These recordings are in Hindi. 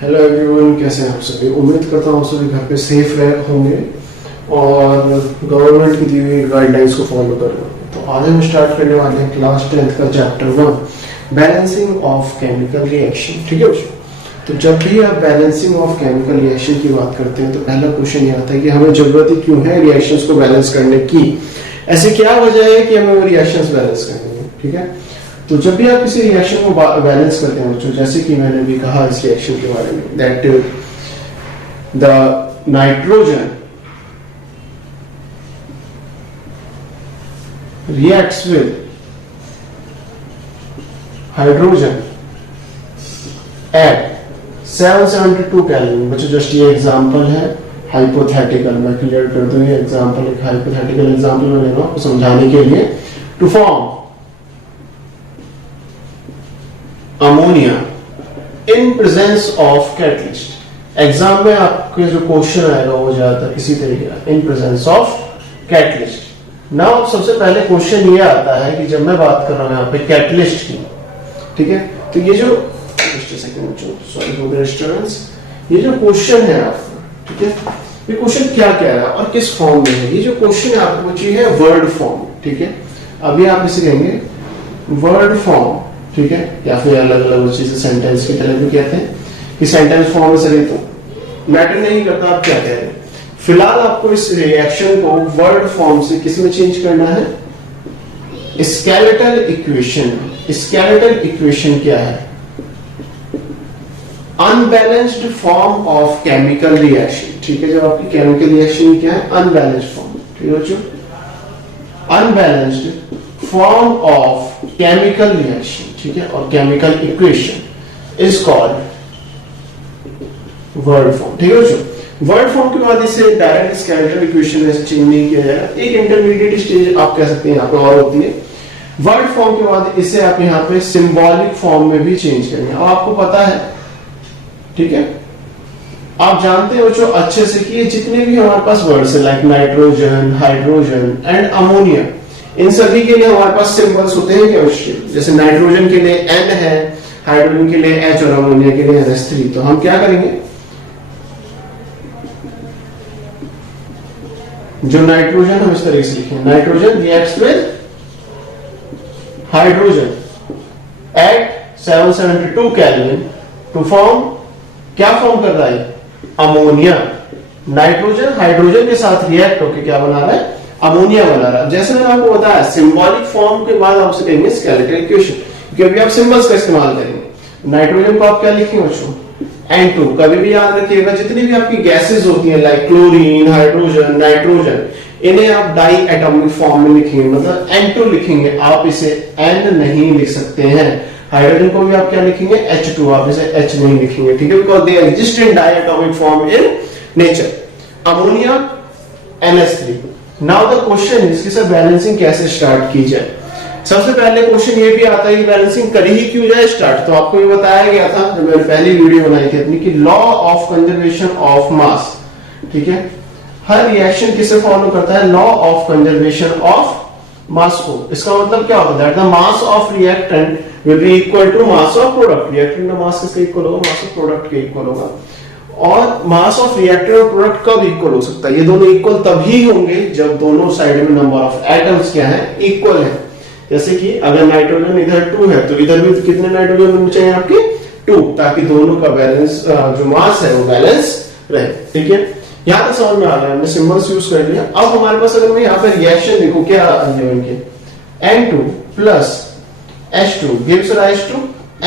हेलो एवरीवन, कैसे हैं आप सभी। उम्मीद करता हूँ सभी घर पे सेफ रह होंगे और गवर्नमेंट की दी हुई गाइडलाइंस को फॉलो कर रहे होंगे। तो आज हम स्टार्ट करने वाले हैं क्लास 10th का chapter 1 balancing of chemical reaction. ठीक है बच्चों, तो जब भी आप बैलेंसिंग ऑफ केमिकल रिएक्शन की बात करते हैं तो पहला क्वेश्चन ये आता है कि हमें जरूरत ही क्यों है रिएक्शंस को बैलेंस करने की। ऐसी क्या वजह है कि हमें वो रिएक्शंस बैलेंस करनी है। ठीक है, तो जब भी आप किसी रिएक्शन को बैलेंस करते हैं बच्चों, जैसे कि मैंने भी कहा इस रिएक्शन के बारे में that the nitrogen reacts with hydrogen at 772 kelvin. बच्चों जस्ट ये एग्जांपल है हाइपोथेटिकल, मैं क्लियर कर दूं। ये एग्जांपल एक हाइपोथेटिकल एग्जांपल मैं ले रहा हूं समझाने के लिए। To form ammonia in presence of catalyst. Exam में आपके जो क्वेश्चन आएगा वो ज्यादातर इसी तरीके का, इन प्रेजेंस ऑफ कैटलिस्ट। नाउ सबसे पहले क्वेश्चन ये आता है कि जब मैं बात कर रहा हूं यहाँ पे कैटलिस्ट की, ठीक है, तो ये जो सॉरी फॉर द डिस्टर्बेंस, ये जो क्वेश्चन है आपका, ठीक है, ये क्वेश्चन क्या कह रहा है और किस फॉर्म में है। ये जो क्वेश्चन है आपको चाहिए वर्ड फॉर्म। ठीक है, अभी आप इसे कहेंगे वर्ड फॉर्म, ठीक है, या फिर अलग अलग चीजें सेंटेंस की तरह भी कहते हैं कि सेंटेंस फॉर्म से ले तो मैटर नहीं करता आप क्या कह रहे हैं। फिलहाल आपको इस रिएक्शन को वर्ड फॉर्म से किस में चेंज करना है, स्केलेटल इक्वेशन। स्केलेटल इक्वेशन क्या है, unbalanced form of chemical reaction. ठीक है, जब आपकी केमिकल रिएक्शन क्या है, अनबैलेंस्ड फॉर्म। ठीक है बच्चों, unbalanced form of chemical reaction, ठीक है, और chemical equation is called word form. ठीक है बच्चों, वर्ड फॉर्म के बाद इसे डायरेक्ट स्केलेटल इक्वेशन में चेंज नहीं किया जाएगा। एक इंटरमीडिएट स्टेज आप कह सकते हैं यहाँ पे और होती है। वर्ड फॉर्म के बाद इसे आप यहाँ पे सिंबॉलिक फॉर्म में भी चेंज करेंगे। अब आपको पता है, ठीक है, आप जानते हो बच्चों अच्छे से कि जितने भी हमारे पास वर्ड्स है like nitrogen, hydrogen and ammonia, इन सभी के लिए हमारे पास सिंबल्स होते हैं केमिस्ट्री। जैसे नाइट्रोजन के लिए N है, हाइड्रोजन के लिए H और अमोनिया के लिए NH3। तो हम क्या करेंगे, जो नाइट्रोजन हम इस तरह से लिखेंगे, nitrogen reacts with hydrogen at 772 kelvin to form, क्या फॉर्म कर रहा है, अमोनिया। नाइट्रोजन हाइड्रोजन के साथ रिएक्ट होकर क्या बना रहा है, अमोनिया बना रहा है। जैसे मैंने आपको बताया सिंबॉलिक फॉर्म के बाद आप उसे कहेंगे स्केलेटल इक्वेशन, क्योंकि अभी आप सिंबल्स का इस्तेमाल करेंगे। नाइट्रोजन को आप क्या लिखेंगे बच्चों, N2। कभी भी याद रखिएगा जितनी भी आपकी गैसेस होती हैं लाइक क्लोरीन, हाइड्रोजन, नाइट्रोजन, इन्हें आप डाई एटॉमिक फॉर्म में लिखेंगे, मतलब N2 लिखेंगे। आप इसे N नहीं लिख सकते हैं। हाइड्रोजन को भी आप क्या लिखेंगे, H2, आप इसे H नहीं लिखेंगे। ठीक है, because they exist in diatomic form in nature. Ammonia NH3। Now the question is कि सर बैलेंसिंग कैसे स्टार्ट की जाए। सबसे पहले क्वेश्चन ये भी आता है कि बैलेंसिंग करी ही क्यों जाए स्टार्ट। तो आपको ये बताया गया था जब मैंने पहली वीडियो बनाई थी अपनी कि law of conservation of mass. ठीक है, हर रिएक्शन किसे फॉलो करता है, law of conservation of mass को। इसका मतलब क्या होता है, that the mass of reactant will be equal to mass of product. Reactant का मास किसके इक्वल होगा, मास ऑफ प्रोडक्ट के इक्वल होगा। और मास ऑफ रिएक्टेंट और प्रोडक्ट कब इक्वल हो सकता है, ये दोनों इक्वल तभी होंगे जब दोनों साइड में नंबर ऑफ एटम्स क्या है, इक्वल है। जैसे कि अगर नाइट्रोजन इधर 2 है तो इधर भी कितने नाइट्रोजन होने चाहिए आपके, 2, ताकि दोनों का बैलेंस जो मास है वो बैलेंस रहे। ठीक है, यहां तक समझ में आ गया, हमने सिंबल्स यूज कर लिया। अब हमारे पास अगर मैं यहाँ पे रिएक्शन देखो क्या N2 plus H2 gives rise to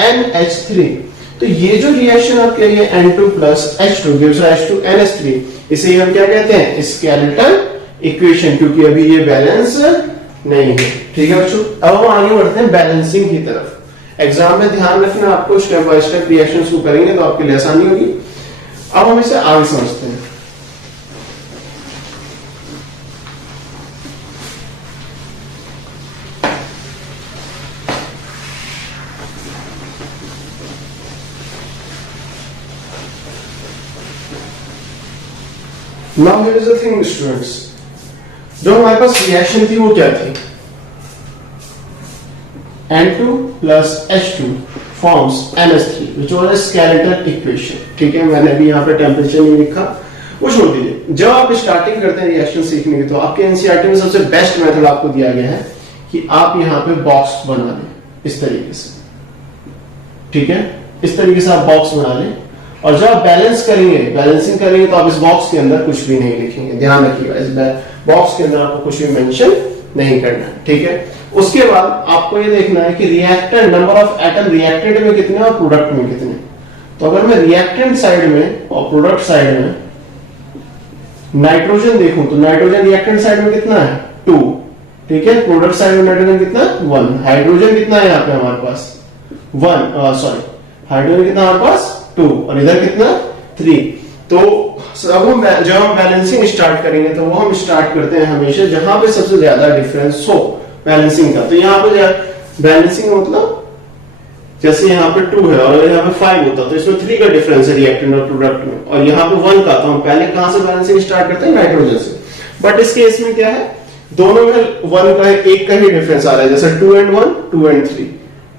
NH3। तो ये जो रिएक्शन आप कह रही है N2 plus H2 gives rise to NH3, इसे हम क्या कहते हैं, स्केलेटल इक्वेशन, क्योंकि अभी ये बैलेंस नहीं है। ठीक है बच्चों, अब हम आगे बढ़ते हैं बैलेंसिंग की तरफ। एग्जाम में ध्यान रखना, आपको स्टेप बाय स्टेप रिएक्शंस को करेंगे तो आपके लिए आसानी होगी। अब हम इसे आगे समझते हैं। Now here is the thing students, जो हमारे पास रिएक्शन थी वो क्या थी, N2 plus H2 forms NH3 which was a skeletal equation। ठीक है, मैंने अभी यहाँ पे टेम्परेचर नहीं लिखा, वो छोड़ दीजिए। जब आप स्टार्टिंग करते हैं रिएक्शन सीखने की, तो आपके एनसीईआरटी में सबसे बेस्ट मेथड आपको दिया गया है कि आप यहाँ पे बॉक्स बना लें इस तरीके से। ठीक है, इस तरीके से आप बॉक्स बना लें, और जब आप बैलेंसिंग करेंगे तो आप इस बॉक्स के अंदर कुछ भी नहीं लिखेंगे। ध्यान रखिएगा, इस बॉक्स के अंदर आपको कुछ भी मेंशन नहीं करना है। ठीक है, उसके बाद आपको ये देखना है कि reactant number of atom reactant में कितने और प्रोडक्ट में कितने। तो अगर मैं रिएक्टेंट साइड में और प्रोडक्ट साइड में नाइट्रोजन देखूं तो नाइट्रोजन रिएक्टेंट साइड में कितना है 2। ठीक है, प्रोडक्ट साइड में नाइट्रोजन कितना 1। हाइड्रोजन कितना है यहाँ पे हमारे पास 1, सॉरी हाइड्रोजन कितना हमारे पास 2, और इधर कितना 3। तो जब हम बैलेंसिंग स्टार्ट करेंगे तो वो हम स्टार्ट करते हैं हमेशा जहां पे सबसे ज्यादा डिफरेंस हो बैलेंसिंग का। तो यहाँ पे बैलेंसिंग मतलब जैसे यहाँ पे 2 है और यहाँ पे 5 होता, तो इसमें 3 का डिफरेंस है रिएक्टेंट और प्रोडक्ट में, और यहाँ पे 1 का। तो हम पहले कहां से बैलेंसिंग स्टार्ट करते हैं नाइट्रोजन से। बट इस केस में क्या है, दोनों में 1 का एक का ही डिफरेंस आ रहा है, जैसे 2 and 1 2 and 3।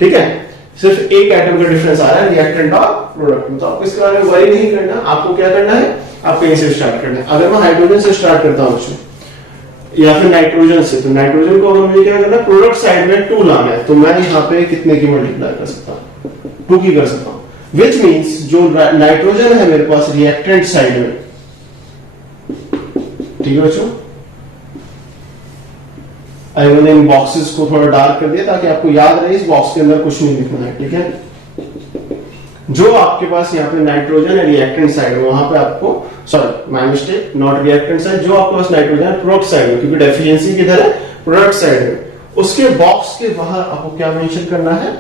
ठीक है, सिर्फ एक एटम का डिफरेंस आ रहा है रिएक्टेंट और प्रोडक्ट में। तो आपको इसके बारे में वरी नहीं करना, आपको क्या करना है, आप कहीं से स्टार्ट करना है। अगर मैं हाइड्रोजन से स्टार्ट करता हूं या फिर नाइट्रोजन से, तो नाइट्रोजन को अगर मुझे क्या करना है, प्रोडक्ट साइड में 2 लाना है, तो मैं यहाँ पे कितने की मल्टीप्लाई कर सकता हूँ 2 की कर सकता हूँ। विच मीन्स जो नाइट्रोजन है मेरे पास रिएक्टेंट साइड में, ठीक है बच्चों, मैंने इन बॉक्सेस को थोड़ा डार्क कर दिया ताकि आपको याद रहे इस बॉक्स के अंदर कुछ नहीं लिखना है। ठीक है, जो आपके पास यहाँ पे नाइट्रोजन है रिएक्टेंट साइड में, वहां पे आपको, sorry my mistake, not reactant side, जो आपके पास नाइट्रोजन है प्रोडक्ट साइड में, क्योंकि डेफिशिएंसी किधर है प्रोडक्ट साइड में, उसके बॉक्स के बाहर आपको क्या मेंशन करना है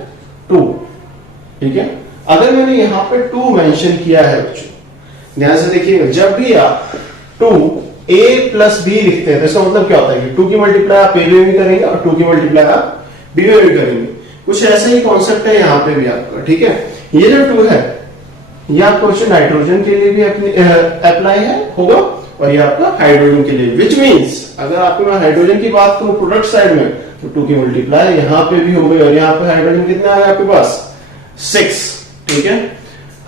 2। ठीक है, अगर मैंने यहाँ पे 2 मेंशन किया है बच्चों, ध्यान से देखिएगा, जब भी आप 2a प्लस बी लिखते हैं तो इसका मतलब क्या होता है कि 2 की मल्टीप्लाई आप ए में भी करेंगे और 2 की मल्टीप्लाई आप बी में भी करेंगे। कुछ ऐसा ही कॉन्सेप्ट है यहाँ पे भी आपका। ठीक है, ये जो 2 है ये आपको नाइट्रोजन के लिए भी अप्लाई है होगा, और ये आपका हाइड्रोजन के लिए। विच मीन्स अगर आपको मैं हाइड्रोजन की बात करूं प्रोडक्ट साइड में, तो 2 की मल्टीप्लाई यहाँ पे भी हो गई, और यहाँ पे हाइड्रोजन कितना है आपके पास 6। ठीक है,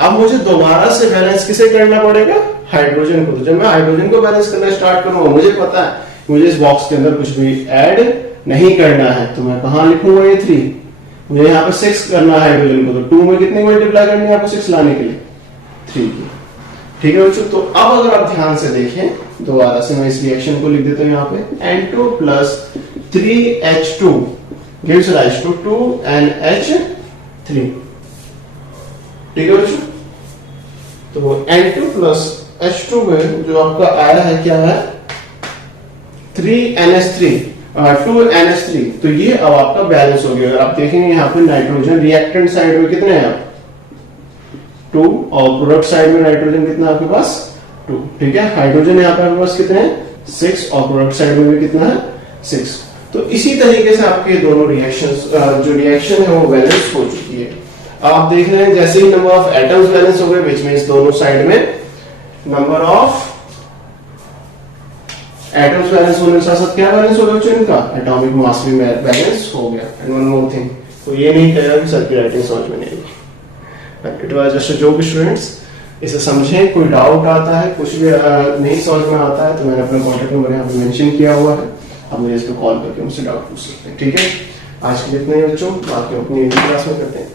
अब मुझे दोबारा से बैलेंस किसे करना पड़ेगा, हाइड्रोजन को। तो जब मैं हाइड्रोजन को बैलेंस करना स्टार्ट करूंगा, मुझे पता है मुझे इस बॉक्स के अंदर कुछ भी ऐड नहीं करना है, तो मैं कहां लिखूंगा ये 3, मुझे यहाँ पे 6 करना है हाइड्रोजन को, तो 2 में कितनी मल्टीप्लाई करनी है आपको 6 लाने के लिए 3 की। ठीक है बच्चों, तो अब अगर आप ध्यान से देखें दोबारा से मैं इस रिएक्शन को लिख देता हूं यहाँ पे, N2 plus 3H2 gives rise to 2NH3। ठीक है बच्चों, तो N2 प्लस H2 में जो आपका आया है क्या है 3NH3 2NH3, तो ये अब आपका बैलेंस हो गया। अगर आप देखेंगे यहाँ पे नाइट्रोजन रिएक्टेंट साइड में कितने हैं 2, और प्रोडक्ट साइड में नाइट्रोजन कितना आपके पास 2। ठीक है, हाइड्रोजन यहाँ पे आपके पास कितने हैं 6, और प्रोडक्ट साइड में भी कितना है 6। तो इसी तरीके से आपके दोनों रिएक्शंस जो रिएक्शन है वो बैलेंस हो चुकी है। आप देख रहे हैं जैसे ही नंबर ऑफ एटम्स बैलेंस हो गए, विच मींस दोनों साइड में नंबर ऑफ एटम्स बैलेंस होने के साथ साथ क्या बैलेंस हो गया इनका एटॉमिक मास भी बैलेंस हो गया। एंड वन मोर थिंग, तो ये नहीं कहेगा कि सर की राइटिंग समझ में नहीं आई। इट वाज जस्ट जो भी स्टूडेंट्स इसे समझें, कोई डाउट आता है, कुछ भी नहीं समझ में आता है, तो मैंने अपना कॉन्टेक्ट नंबर यहाँ पे मेंशन किया हुआ है, आप मुझे इस पर कॉल करके मुझसे डाउट पूछ सकते हैं। ठीक है, आज के लिए इतना ही बच्चों, बाकी अपनी क्लास में करते हैं।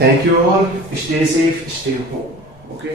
Thank you all, stay safe, stay home. Okay.